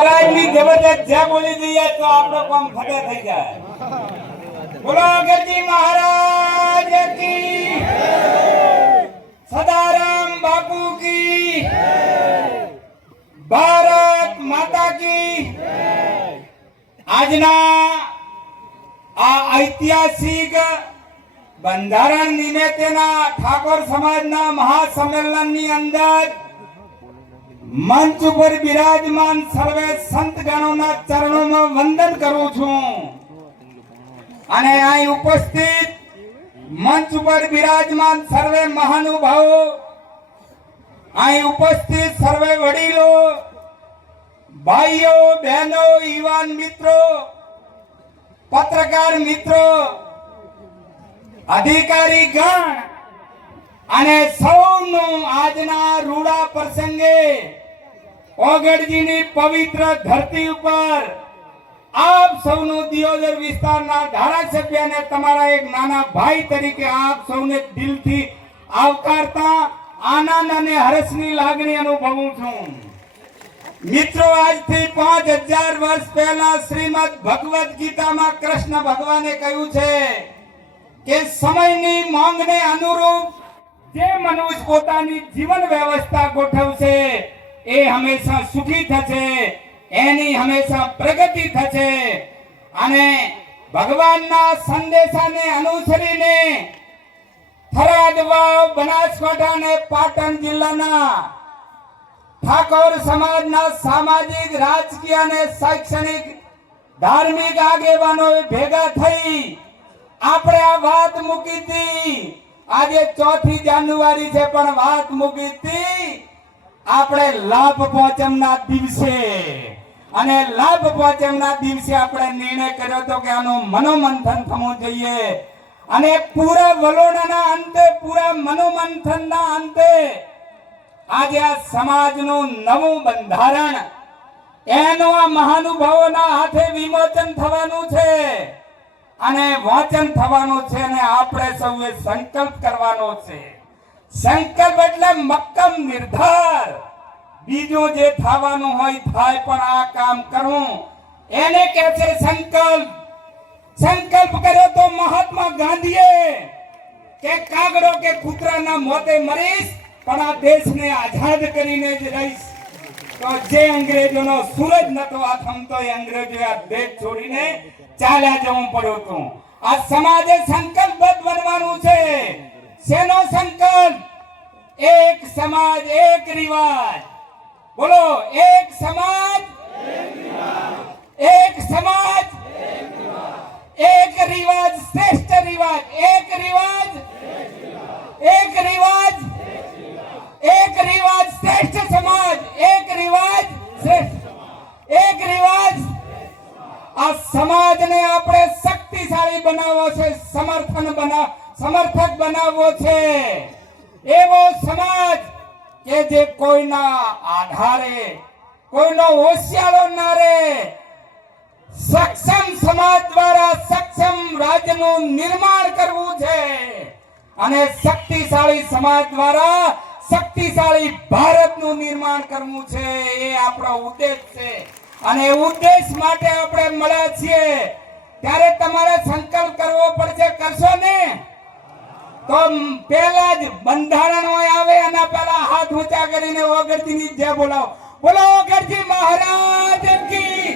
મહારાજની જબરદસ્ત જય બોલી દઈએ તો આપણો કામ ફતે થઈ જાય. બોલો ગરજી મહારાજ કી સદારામ બાપુ કી ભારત માતા કી આજના આ ઐતિહાસિક બંધારણ નિમિત્તેના ઠાકોર સમાજના મહાસંમેલનની અંદર મંચ ઉપર બિરાજમાન સર્વે સંત ગણોના ચરણોમાં વંદન કરું છું. અને અહીં ઉપસ્થિત મંચ ઉપર બિરાજમાન સર્વે મહાનુભાવો, અહીં ઉપસ્થિત સર્વે વડીલો, ભાઈઓ, બહેનો, યુવાન મિત્રો, પત્રકાર મિત્રો અધિકારી ગણ અને સૌનું આજના રૂડા પ્રસંગે ઓગડજીની પવિત્ર ધરતી ઉપર આપ સૌનું દિયોદર વિસ્તારના ધારાસભ્ય અને તમારા એક નાના ભાઈ તરીકે આપ સૌને દિલથી આવકારતા આનંદ અને હર્ષની લાગણી અનુભવું છું. મિત્રો, આજથી પાંચ હજાર વર્ષ પહેલા શ્રીમદ ભગવદ ગીતામાં કૃષ્ણ ભગવાને કહ્યું છે કે સમયની માંગને અનુરૂપ જે મનુષ્ય પોતાની જીવન વ્યવસ્થા ગોઠવશે, એ હંમેશા સુખી થશે, એની હંમેશા પ્રગતિ થશે. અને ભગવાનના સંદેશાને અનુસરીને થરાદ વાવ બનાસકાંઠા અને પાટણ જિલ્લાના ઠાકોર સમાજના સામાજિક, રાજકીય અને શૈક્ષણિક, ધાર્મિક આગેવાનો ભેગા થઈ આપણે આ વાત મૂકી હતી. આજે ચોથી જાન્યુઆરી છે, પણ વાત મૂકી આપણે લાભ પહોંચમના દિવસે. અને લાભ પહોંચમના દિવસે આપણે નિર્ણય કર્યો હતો કે આનું મનોમંથન થવું જોઈએ. અને પૂરા વલોણાના અંતે, પૂરા મનોમંથનના અંતે આજે આ સમાજનું નવું બંધારણ એનો આ મહાનુભાવોના હાથે વિમોચન થવાનું છે. અને વાંચન થવાનું છે અને આપણે સૌએ સંકલ્પ કરવાનો છે. સંકલ્પ એટલે મક્કમ નિર્ધાર. બીજું જે થવાનું હોય થાય પણ આ કામ કરવું એને કહે છે સંકલ્પ. સંકલ્પ કર્યો તો મહાત્મા ગાંધીએ કે કાગડો કે કૂતરાના મોતે મરીશ, પણ આ દેશને આઝાદ કરીને જ રહીશ. તો જે અંગ્રેજોનો સૂરજ નતો થમતો એ અંગ્રેજોએ આ દેશ છોડીને ચાલ્યા જવું પડ્યું હતું. આ સમાજે સંકલ્પબદ્ધ બનવાનું છે. શેનો સંકલ્પ? એક સમાજ, એક રિવાજ. બોલો, એક સમાજ? એક સમાજ? એક રિવાજ, શ્રેષ્ઠ રિવાજ. એક રિવાજ? સમાજને આપણે શક્તિશાળી બનાવવો છે, સમર્થન બના, સમર્થક બનાવવો છે. એવો સમાજ કે જે કોઈના આધારે, કોઈનો હોશિયારો ના રહે. સક્ષમ સમાજ દ્વારા સક્ષમ રાજ્યનું નિર્માણ કરવું છે. અને શક્તિશાળી સમાજ દ્વારા શક્તિશાળી ભારતનું નિર્માણ કરવું છે. એ આપણો ઉદ્દેશ છે. અને ઉદ્દેશ માટે આપણે મળ્યા છીએ. ત્યારે તમારે સંકલ્પ કરવો પડશે, કરશો ને? તો પહેલા જ બંધારણ હોય આવે, એના પહેલા હાથ ઊંચા કરીને ઓગળજીની જય બોલાવો. બોલો ઓગરજી મહારાજ કી.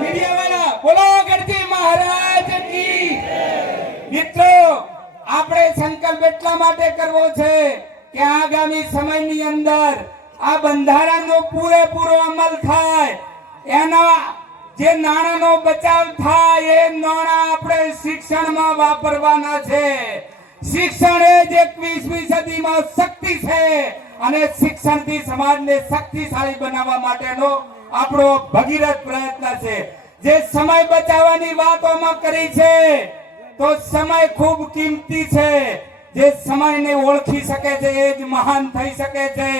મીડિયા વાળા બોલો ઓગરજી મહારાજ કી. મિત્રો, આપણે સંકલ્પ એટલા માટે કરવો છે કે આગામી સમયની અંદર આ બંધારણનો પૂરેપૂરો અમલ થાય. એના જે નાણાંનો બચાવ થાય, એ નાણાં આપણે શિક્ષણમાં વાપરવાના છે. શિક્ષણ એ જ એકવીસમી સદીમાં શક્તિ છે અને શિક્ષણથી સમાજને શક્તિશાળી બનાવવા માટેનો આપણો ભગીરથ પ્રયત્ન છે. જે સમય બચાવવાની વાતોમાં કરી છે, તો સમય ખૂબ કિંમતી છે. જે સમયને ઓળખી શકે છે, એ જ મહાન થઈ શકે છે.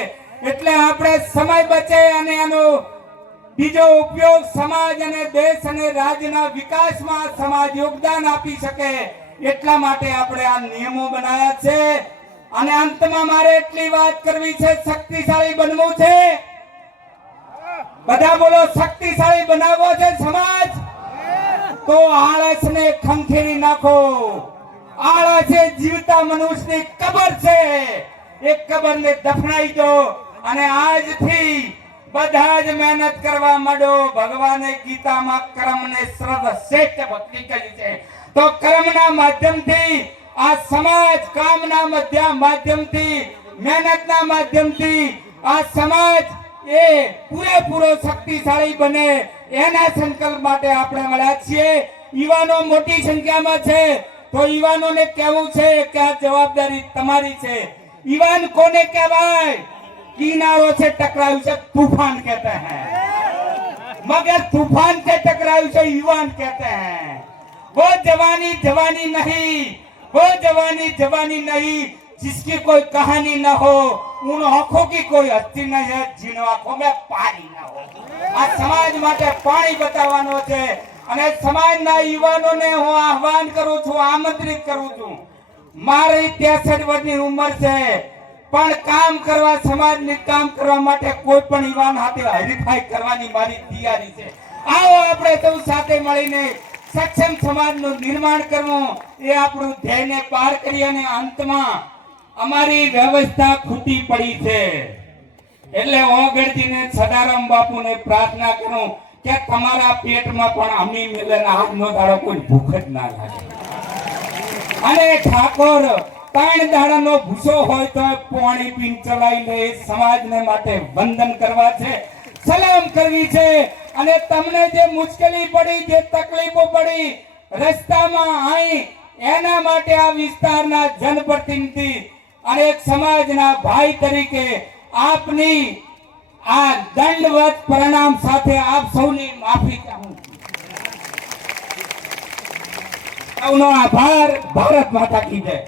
એટલે આપણે સમય બચે અને એનો બીજો ઉપયોગ સમાજ અને દેશ અને રાજ્યના વિકાસમાં સમાજ યોગદાન આપી શકે એટલા માટે આપણે આ નિયમો બનાવ્યા છે. અને અંતમાં મારે એટલી વાત કરવી છે, શક્તિશાળી બનવું છે. બધા બોલો, શક્તિશાળી બનાવવો છે સમાજ? તો આળસને ખંખેરી નાખો. આળસ એ જીવતા મનુષ્યની કબર છે. એ કબરને દફનાઈ દો. અને આજથી બધા જ મહેનત કરવા માંડો. ભગવાને ગીતામાં કર્મને સર્વશ્રેષ્ઠ ભક્તિ કરી છે. તો કર્મના માધ્યમથી, આ સમાજ કામના મધ્ય માધ્યમથી, મહેનતના માધ્યમથી, આ સમાજ એ પૂરેપૂરો શક્તિશાળી બને એના સંકલ્પ માટે આપણે મળ્યા છીએ. યુવાનો મોટી સંખ્યામાં છે. તો યુવાનોને કહેવું છે કે આ જવાબદારી તમારી છે. યુવાન કોને કહેવાય? કિનારો से टकरायु से तूफान कहते हैं मगर तूफान से टकरायु से युवान कहते हैं वो जवानी जवानी नहीं वो जवानी जवानी नहीं जिसकी कोई कहानी न हो उन आंखों की कोई हस्ती नहीं है जिन आंखों में पानी न हो આ સમાજ માટે પાણી બતાવવાનો છે અને સમાજના યુવાનોને હું આહવાન કરું છું આમંત્રિત કરું છું મારી 63 વર્ષની ઉંમર છે પણ કામ કરવા, સમાજને કામ કરવા માટે કોઈ પણ યુવાન હાથે હરીફાઈ કરવાની મારી તૈયારી છે. આવો આપણે સૌ સાથે મળીને સક્ષમ સમાજનું નિર્માણ કરવું. એ આપણું ધ્યેયને પાર કરી અને અંતમાં અમારી વ્યવસ્થા ખૂટી પડી છે. એટલે ઓગળજીને સદારામ બાપુને પ્રાર્થના કરું કે તમારા પેટમાં પણ અમી મિલન આજનો દાડો કોઈ ભૂખ જ ના લાગે. અને ઠાકોર ત્રણ દાડાનો ભૂસો હોય તો પાણી પીન ચલાવી લે. સમાજને માટે વંદન કરવા છે. સલામ કરવી છે. અને તમને જે મુશ્કેલી પડી, જે તકલીફો પડી, રસ્તામાં અહીં એના માટે આ વિસ્તારના જનપ્રતિનિધિ અને સમાજના ભાઈ તરીકે આપની આ દંડવત પરિણામ સાથે આપ સૌની માફી ચાહું સૌનો આભાર. ભારત માતા કી જય.